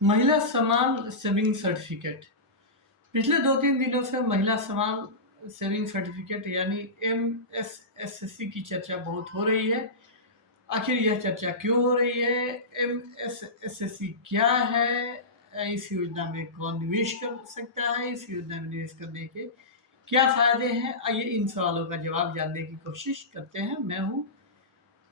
महिला समान saving certificate. पिछले 2-3 दिनों से महिला समान सेविंग सर्टिफिकेट यानी एमएसएससी की चर्चा बहुत हो रही है। आखिर यह चर्चा क्यों हो रही है? एमएसएससी क्या है? इस योजना में कौन निवेश कर सकता है? इस योजना में निवेश करने के क्या फ़ायदे हैं? आइए इन सवालों का जवाब जानने की कोशिश करते हैं। मैं हूँ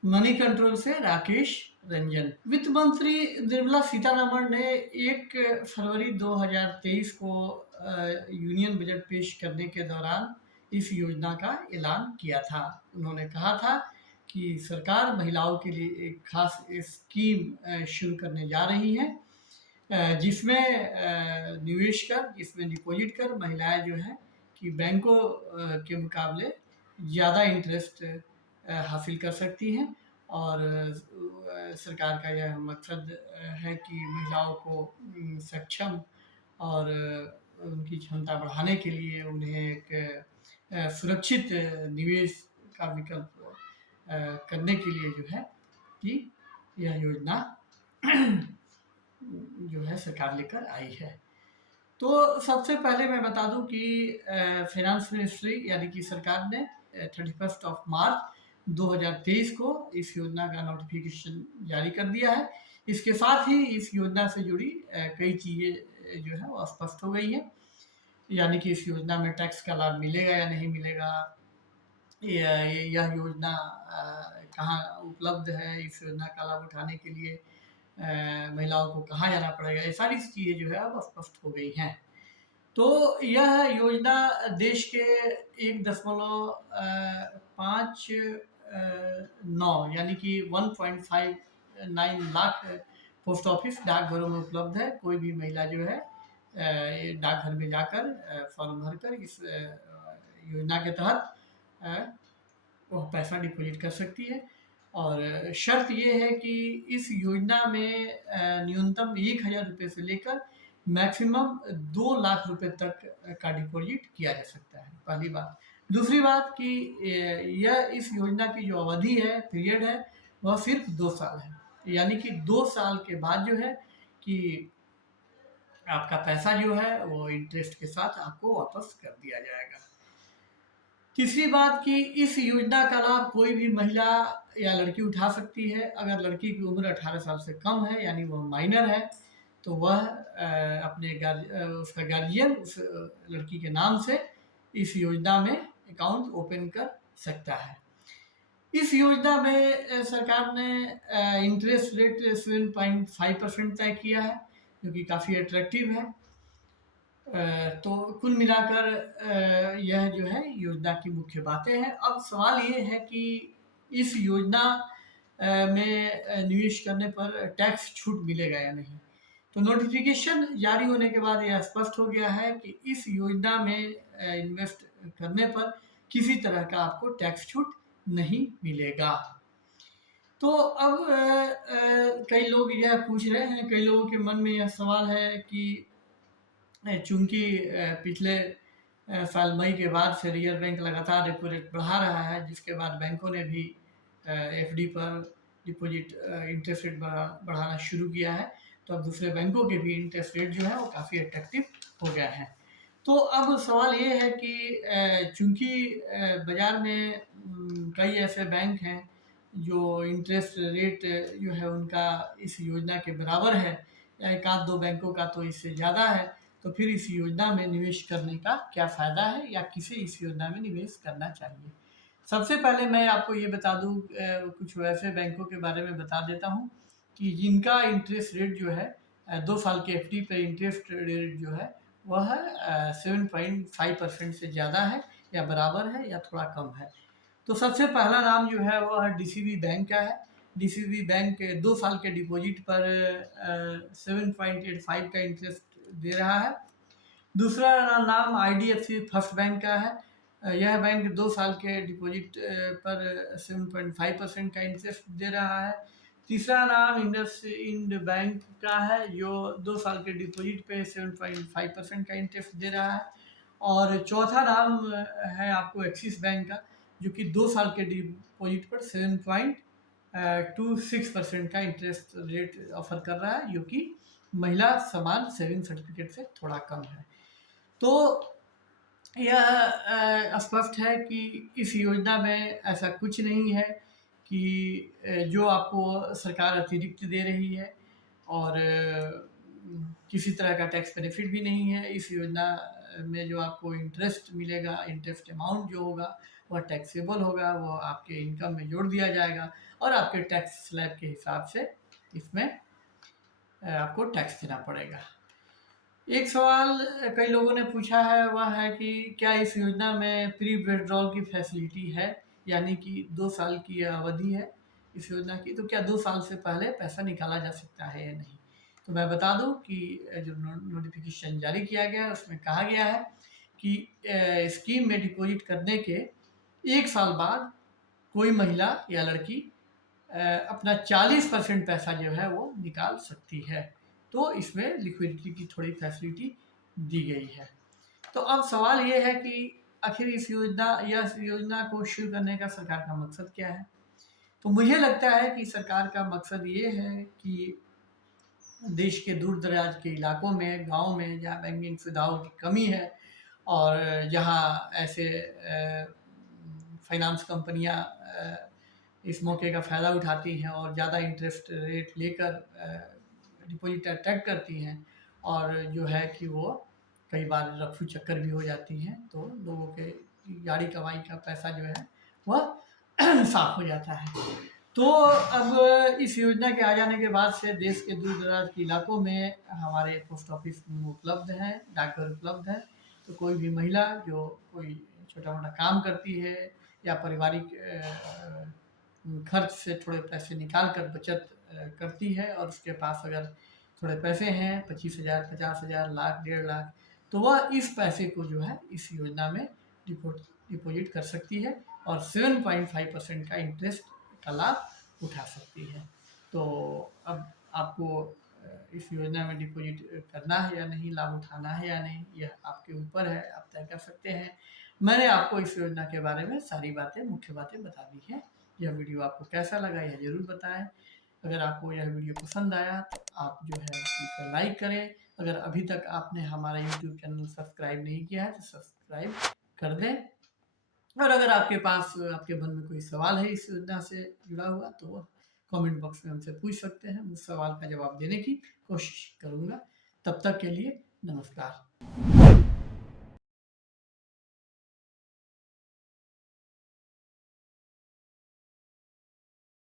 मनी कंट्रोल से राकेश रंजन। वित्त मंत्री निर्मला सीतारमण ने 1 फरवरी 2023 को यूनियन बजट पेश करने के दौरान इस योजना का ऐलान किया था। उन्होंने कहा था कि सरकार महिलाओं के लिए एक खास स्कीम शुरू करने जा रही है, जिसमें निवेश कर, जिसमें डिपॉजिट कर महिलाएं जो हैं कि बैंकों के मुकाबले ज़्यादा इंटरेस्ट हासिल कर सकती हैं। और सरकार का यह मकसद है कि महिलाओं को सक्षम और उनकी क्षमता बढ़ाने के लिए उन्हें एक सुरक्षित निवेश का विकल्प करने के लिए जो है कि यह योजना जो है सरकार लेकर आई है। तो सबसे पहले मैं बता दूं कि फाइनेंस मिनिस्ट्री यानी कि सरकार ने 31 मार्च 2023 को इस योजना का नोटिफिकेशन जारी कर दिया है। इसके साथ ही इस योजना से जुड़ी कई चीज़ें जो है वो स्पष्ट हो गई हैं। यानी कि इस योजना में टैक्स का लाभ मिलेगा या नहीं मिलेगा, यह योजना कहाँ उपलब्ध है, इस योजना का लाभ उठाने के लिए महिलाओं को कहाँ जाना पड़ेगा, ये सारी चीज़ें जो है अब स्पष्ट हो गई हैं। तो यह योजना देश के 1.59 यानी कि 1.59 लाख पोस्ट ऑफिस डाकघरों में उपलब्ध है। कोई भी महिला जो है ये डाकघर में जाकर फॉर्म भरकर इस योजना के तहत वह पैसा डिपॉजिट कर सकती है। और शर्त ये है कि इस योजना में न्यूनतम 1,000 रुपये से लेकर मैक्सिमम 2 लाख रुपए तक का डिपॉजिट किया जा सकता है, पहली बात। दूसरी बात कि यह इस योजना की जो अवधि है, पीरियड है, वह सिर्फ 2 साल है। यानी कि 2 साल के बाद जो है कि आपका पैसा जो है वो इंटरेस्ट के साथ आपको वापस कर दिया जाएगा। तीसरी बात कि इस योजना का लाभ कोई भी महिला या लड़की उठा सकती है। अगर लड़की की उम्र 18 साल से कम है यानी वह माइनर है, तो वह अपने उसका गार्जियन उस लड़की के नाम से इस योजना में अकाउंट ओपन कर सकता है। इस योजना में सरकार ने इंटरेस्ट रेट 7.5% तय किया है, जो कि काफ़ी अट्रैक्टिव है। तो कुल मिलाकर यह जो है योजना की मुख्य बातें हैं। अब सवाल ये है कि इस योजना में निवेश करने पर टैक्स छूट मिलेगा या नहीं। तो नोटिफिकेशन जारी होने के बाद यह स्पष्ट हो गया है कि इस योजना में इन्वेस्ट करने पर किसी तरह का आपको टैक्स छूट नहीं मिलेगा। तो अब कई लोग यह पूछ रहे हैं, कई लोगों के मन में यह सवाल है कि चूंकि पिछले साल मई के बाद से रिजर्व बैंक लगातार रेपो रेट बढ़ा रहा है, जिसके बाद बैंकों ने भी एफडी पर डिपॉजिट इंटरेस्ट रेट बढ़ाना शुरू किया है, तो अब दूसरे बैंकों के भी इंटरेस्ट रेट जो है वो काफ़ी अट्रैक्टिव हो गया है। तो अब सवाल ये है कि चूंकि बाज़ार में कई ऐसे बैंक हैं जो इंटरेस्ट रेट जो है उनका इस योजना के बराबर है, या एक आध दो बैंकों का तो इससे ज़्यादा है, तो फिर इस योजना में निवेश करने का क्या फ़ायदा है या किसे इस योजना में निवेश करना चाहिए। सबसे पहले मैं आपको ये बता दूं, कुछ वैसे बैंकों के बारे में बता देता हूं कि जिनका इंटरेस्ट रेट जो है 2 साल के एफडी पे इंटरेस्ट रेट जो है वह 7.5% से ज़्यादा है या बराबर है या थोड़ा कम है। तो सबसे पहला नाम जो है वह डीसीबी बैंक का है। डीसीबी बैंक 2 साल के डिपॉजिट पर 7.85 का इंटरेस्ट दे रहा है। दूसरा नाम आईडीएफसी फर्स्ट बैंक का है। यह बैंक 2 साल के डिपॉजिट पर 7.5% का इंटरेस्ट दे रहा है। तीसरा नाम इंडसइंड बैंक का है, जो 2 साल के डिपॉजिट पे 7.5% का इंटरेस्ट दे रहा है। और चौथा नाम है आपको एक्सिस बैंक का, जो कि 2 साल के डिपॉजिट पर 7.26% का इंटरेस्ट रेट ऑफर कर रहा है, जो कि महिला समान सेविंग सर्टिफिकेट से थोड़ा कम है। तो यह स्पष्ट है कि इस योजना में ऐसा कुछ नहीं है कि जो आपको सरकार अतिरिक्त दे रही है, और किसी तरह का टैक्स बेनिफिट भी नहीं है। इस योजना में जो आपको इंटरेस्ट मिलेगा, इंटरेस्ट अमाउंट जो होगा वह टैक्सेबल होगा, वो आपके इनकम में जोड़ दिया जाएगा और आपके टैक्स स्लैब के हिसाब से इसमें आपको टैक्स देना पड़ेगा। एक सवाल कई लोगों ने पूछा है, वह है कि क्या इस योजना में प्री विड्रॉल की फैसिलिटी है, यानी कि 2 साल की अवधि है इस योजना की, तो क्या 2 साल से पहले पैसा निकाला जा सकता है या नहीं। तो मैं बता दूं कि जो नोटिफिकेशन जारी किया गया है उसमें कहा गया है कि स्कीम में डिपॉजिट करने के 1 साल बाद कोई महिला या लड़की अपना 40% पैसा जो है वो निकाल सकती है। तो इसमें लिक्विडिटी की थोड़ी फैसिलिटी दी गई है। तो अब सवाल ये है कि आखिर इस योजना को शुरू करने का सरकार का मकसद क्या है। तो मुझे लगता है कि सरकार का मकसद ये है कि देश के दूर दराज के इलाकों में, गांव में, जहाँ बैंकिंग सुविधाओं की कमी है और जहाँ ऐसे फाइनेंस कंपनियां इस मौके का फ़ायदा उठाती हैं और ज़्यादा इंटरेस्ट रेट लेकर डिपॉजिट अट्रैक्ट करती हैं, और जो है कि वो कई बार रफू चक्कर भी हो जाती हैं, तो लोगों के गाड़ी कमाई का पैसा जो है वह साफ हो जाता है। तो अब इस योजना के आ जाने के बाद से देश के दूर दराज के इलाकों में हमारे पोस्ट ऑफिस उपलब्ध हैं, डाकघर उपलब्ध है। तो कोई भी महिला जो कोई छोटा मोटा काम करती है या पारिवारिक खर्च से थोड़े पैसे निकाल कर बचत करती है, और उसके पास अगर थोड़े पैसे हैं 25,000, 50,000, लाख, 1.5 लाख, तो वह इस पैसे को जो है इस योजना में डिपॉजिट कर सकती है और 7.5% का इंटरेस्ट का लाभ उठा सकती है। तो अब आपको इस योजना में डिपॉजिट करना है या नहीं, लाभ उठाना है या नहीं, यह आपके ऊपर है, आप तय कर सकते हैं। मैंने आपको इस योजना के बारे में सारी बातें, मुख्य बातें बता दी हैं। यह वीडियो आपको कैसा लगा यह ज़रूर बताएं। अगर आपको यह वीडियो पसंद आया तो आप जो है इसे लाइक करें। अगर अभी तक आपने हमारा यूट्यूब चैनल सब्सक्राइब नहीं किया है तो सब्सक्राइब कर दें। और अगर आपके पास, आपके मन में कोई सवाल है इस योजना से जुड़ा हुआ, तो कमेंट बॉक्स में हमसे पूछ सकते हैं। उस सवाल का जवाब देने की कोशिश करूँगा। तब तक के लिए नमस्कार।